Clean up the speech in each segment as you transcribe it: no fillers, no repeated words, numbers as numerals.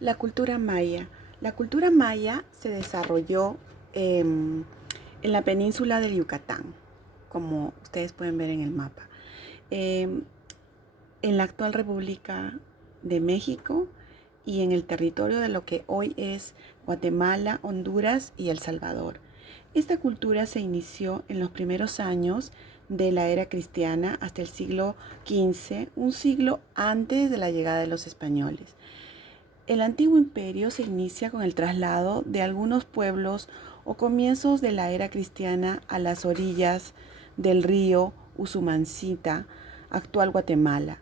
La cultura maya. La cultura maya se desarrolló en la península del Yucatán, como ustedes pueden ver en el mapa. Em, en la actual República de México y en el territorio de lo que hoy es Guatemala, Honduras y El Salvador. Esta cultura se inició en los primeros años de la era cristiana hasta el siglo XV, un siglo antes de la llegada de los españoles. El antiguo imperio se inicia con el traslado de algunos pueblos o comienzos de la era cristiana a las orillas del río Usumancita, actual Guatemala,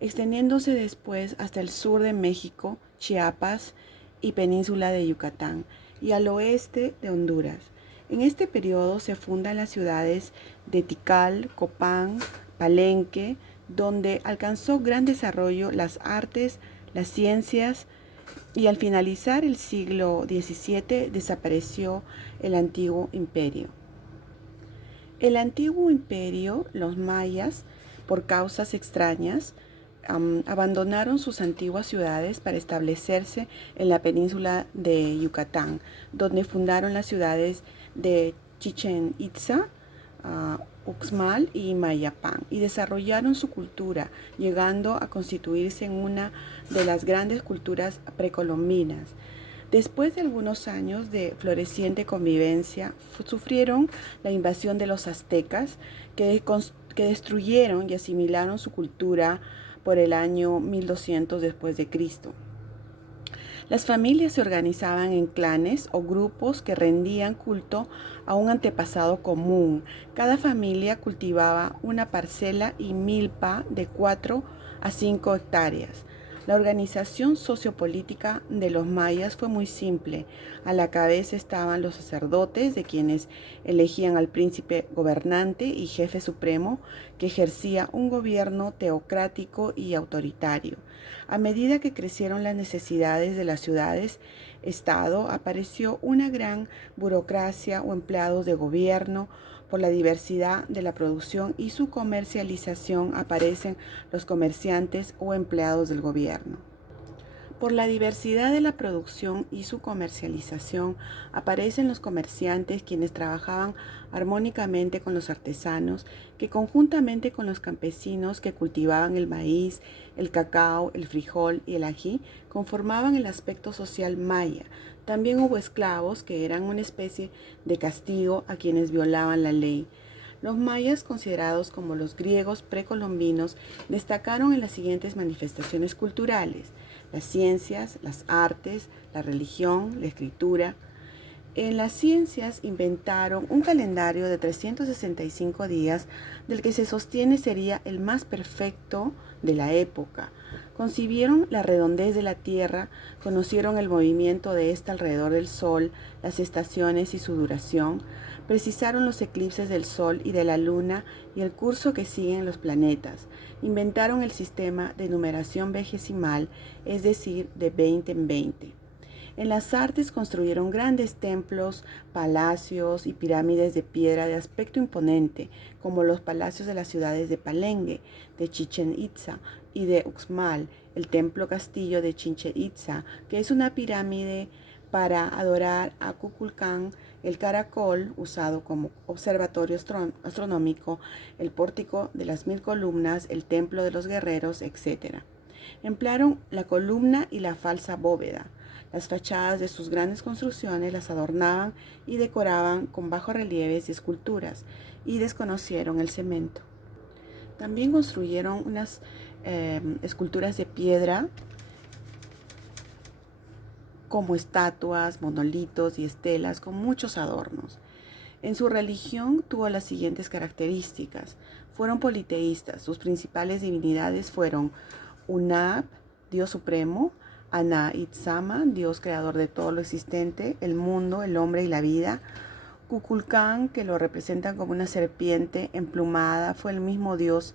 extendiéndose después hasta el sur de México, Chiapas y península de Yucatán, y al oeste de Honduras. En este periodo se fundan las ciudades de Tikal, Copán, Palenque, donde alcanzó gran desarrollo las artes, las ciencias, y al finalizar el siglo XVII desapareció el antiguo imperio. El antiguo imperio, los mayas, por causas extrañas, abandonaron sus antiguas ciudades para establecerse en la península de Yucatán, donde fundaron las ciudades de Chichén Itzá, Uxmal y Mayapán, y desarrollaron su cultura, llegando a constituirse en una de las grandes culturas precolombinas. Después de algunos años de floreciente convivencia, sufrieron la invasión de los aztecas, que destruyeron y asimilaron su cultura por el año 1200 después de Cristo. Las familias se organizaban en clanes o grupos que rendían culto a un antepasado común. Cada familia cultivaba una parcela y milpa de 4 a 5 hectáreas. La organización sociopolítica de los mayas fue muy simple. A la cabeza estaban los sacerdotes, de quienes elegían al príncipe gobernante y jefe supremo, que ejercía un gobierno teocrático y autoritario. A medida que crecieron las necesidades de las ciudades-estado, apareció una gran burocracia o empleados de gobierno. Por la diversidad de la producción y su comercialización aparecen los comerciantes o empleados del gobierno. Por la diversidad de la producción y su comercialización aparecen los comerciantes, quienes trabajaban armónicamente con los artesanos, que conjuntamente con los campesinos que cultivaban el maíz, el cacao, el frijol y el ají, conformaban el aspecto social maya. También hubo esclavos, que eran una especie de castigo a quienes violaban la ley. Los mayas, considerados como los griegos precolombinos, destacaron en las siguientes manifestaciones culturales: las ciencias, las artes, la religión, la escritura. En las ciencias inventaron un calendario de 365 días, del que se sostiene sería el más perfecto de la época. Concibieron la redondez de la Tierra, conocieron el movimiento de ésta alrededor del Sol, las estaciones y su duración, precisaron los eclipses del Sol y de la Luna y el curso que siguen los planetas. Inventaron el sistema de numeración vigesimal, es decir, de 20 en 20. En las artes construyeron grandes templos, palacios y pirámides de piedra de aspecto imponente, como los palacios de las ciudades de Palenque, de Chichén Itzá y de Uxmal, el templo castillo de Chichén Itzá, que es una pirámide para adorar a Kukulcán, el caracol usado como observatorio astronómico, el pórtico de las 1000 columnas, el templo de los guerreros, etc. Emplearon la columna y la falsa bóveda. Las fachadas de sus grandes construcciones las adornaban y decoraban con bajorrelieves y esculturas, y desconocieron el cemento. También construyeron unas esculturas de piedra, como estatuas, monolitos y estelas con muchos adornos. En su religión tuvo las siguientes características. Fueron politeístas. Sus principales divinidades fueron Unab, Dios supremo; Ana Itzama, Dios creador de todo lo existente, el mundo, el hombre y la vida; Kukulcán, que lo representan como una serpiente emplumada, fue el mismo dios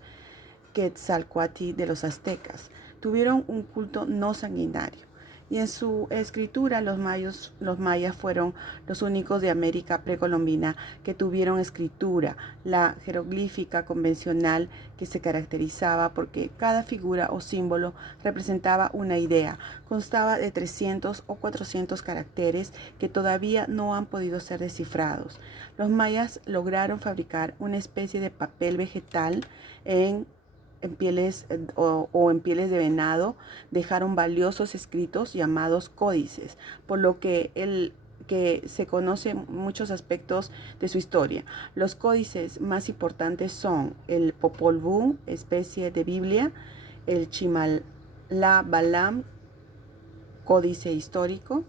Quetzalcoatl de los aztecas. Tuvieron un culto no sanguinario. y en su escritura los mayas fueron los únicos de América precolombina que tuvieron escritura, la jeroglífica convencional, que se caracterizaba porque cada figura o símbolo representaba una idea. Constaba de 300 o 400 caracteres que todavía no han podido ser descifrados. Los mayas lograron fabricar una especie de papel vegetal en pieles o en pieles de venado. Dejaron valiosos escritos llamados códices, por lo que se conocen muchos aspectos de su historia. Los códices más importantes son el Popol Vuh, especie de Biblia, el Chimalá Balam, códice histórico,